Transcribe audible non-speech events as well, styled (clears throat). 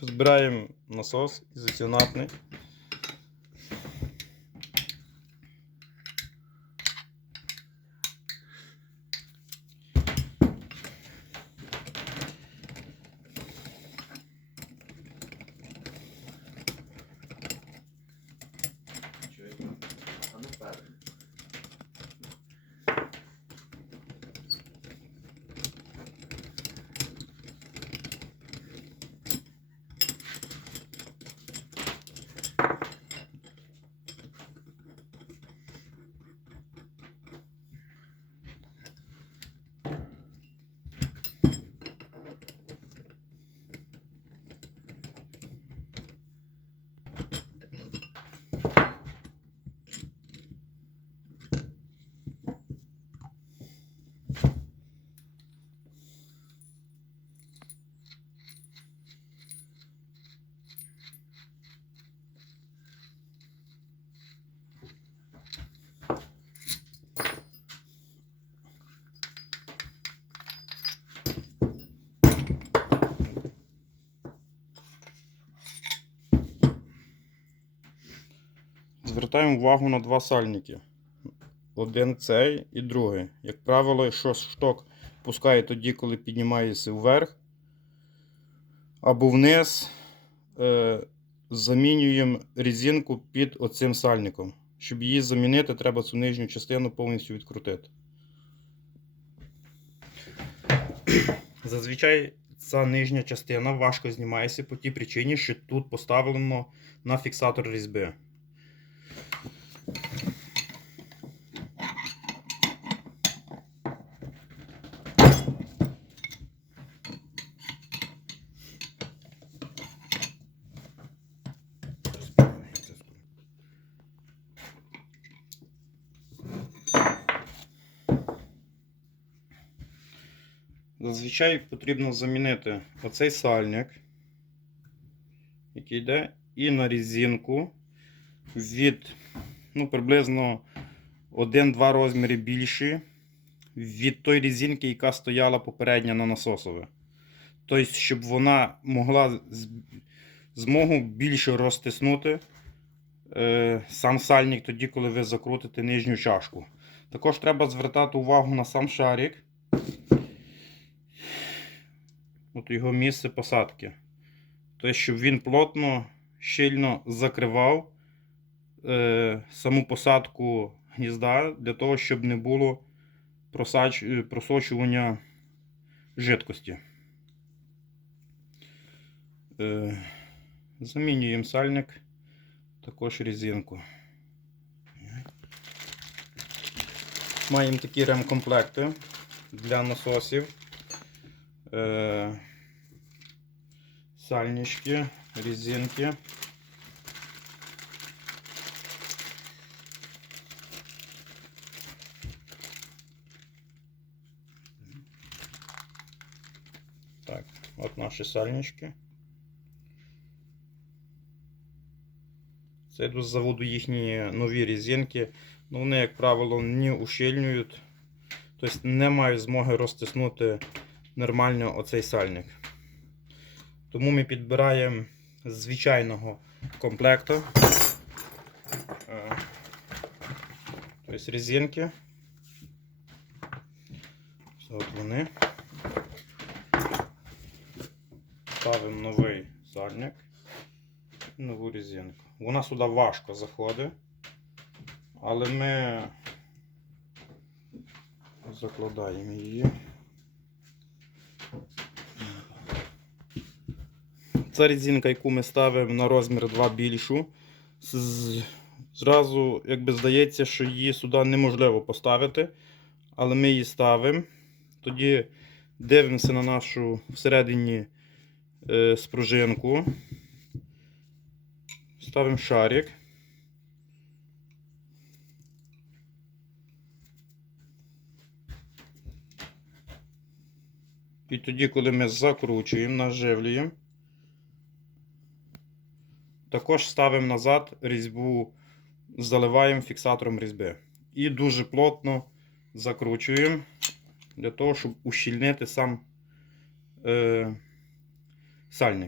Збираємо насос ізоціонатний. Звертаємо увагу на два сальники. Один цей і другий. Як правило, що шток пускає тоді, коли піднімається вверх або вниз, е, замінюємо резинку під оцим сальником. Щоб її замінити, треба цю нижню частину повністю відкрутити. (clears throat) Зазвичай ця нижня частина важко знімається по тій причині, що тут поставлено на фіксатор різьби. Зазвичай потрібно замінити оцей сальник, який йде, і на резинку від ну, приблизно 1-2 розміри більші від той резинки, яка стояла попередня на насосове. Тобто, щоб вона могла змогу більше розтиснути е, сам сальник тоді, коли ви закрутите нижню чашку. Також треба звертати увагу на сам шарик. От його місце посадки. Тобто, щоб він плотно, щільно закривав е, саму посадку гнізда для того, щоб не було просач, е, просочування жидкості. Е, замінюємо сальник, також резинку. Маємо такі ремкомплекти для насосів. Е, сальнички, резинки. Так, от наші сальнички. Це йдуть з заводу їхні нові резинки. Ну, вони, як правило, не ущільнюють. Тобто не мають змоги розтиснути нормально оцей сальник. Тому ми підбираємо з звичайного комплекту. Е, Тобто резинки. От вони. Ставимо новий сальник і нову резинку. Вона сюди важко заходить, але ми закладаємо її. Це резинка, яку ми ставимо на розмір 2 більшу. Зразу якби здається, що її сюди неможливо поставити, але ми її ставимо. Тоді дивимося на нашу всередині спружинку. Ставимо шарик. І тоді, коли ми закручуємо, наживлюємо, також ставимо назад різьбу, заливаємо фіксатором різьби. І дуже плотно закручуємо для того, щоб ущільнити сам е, сальник.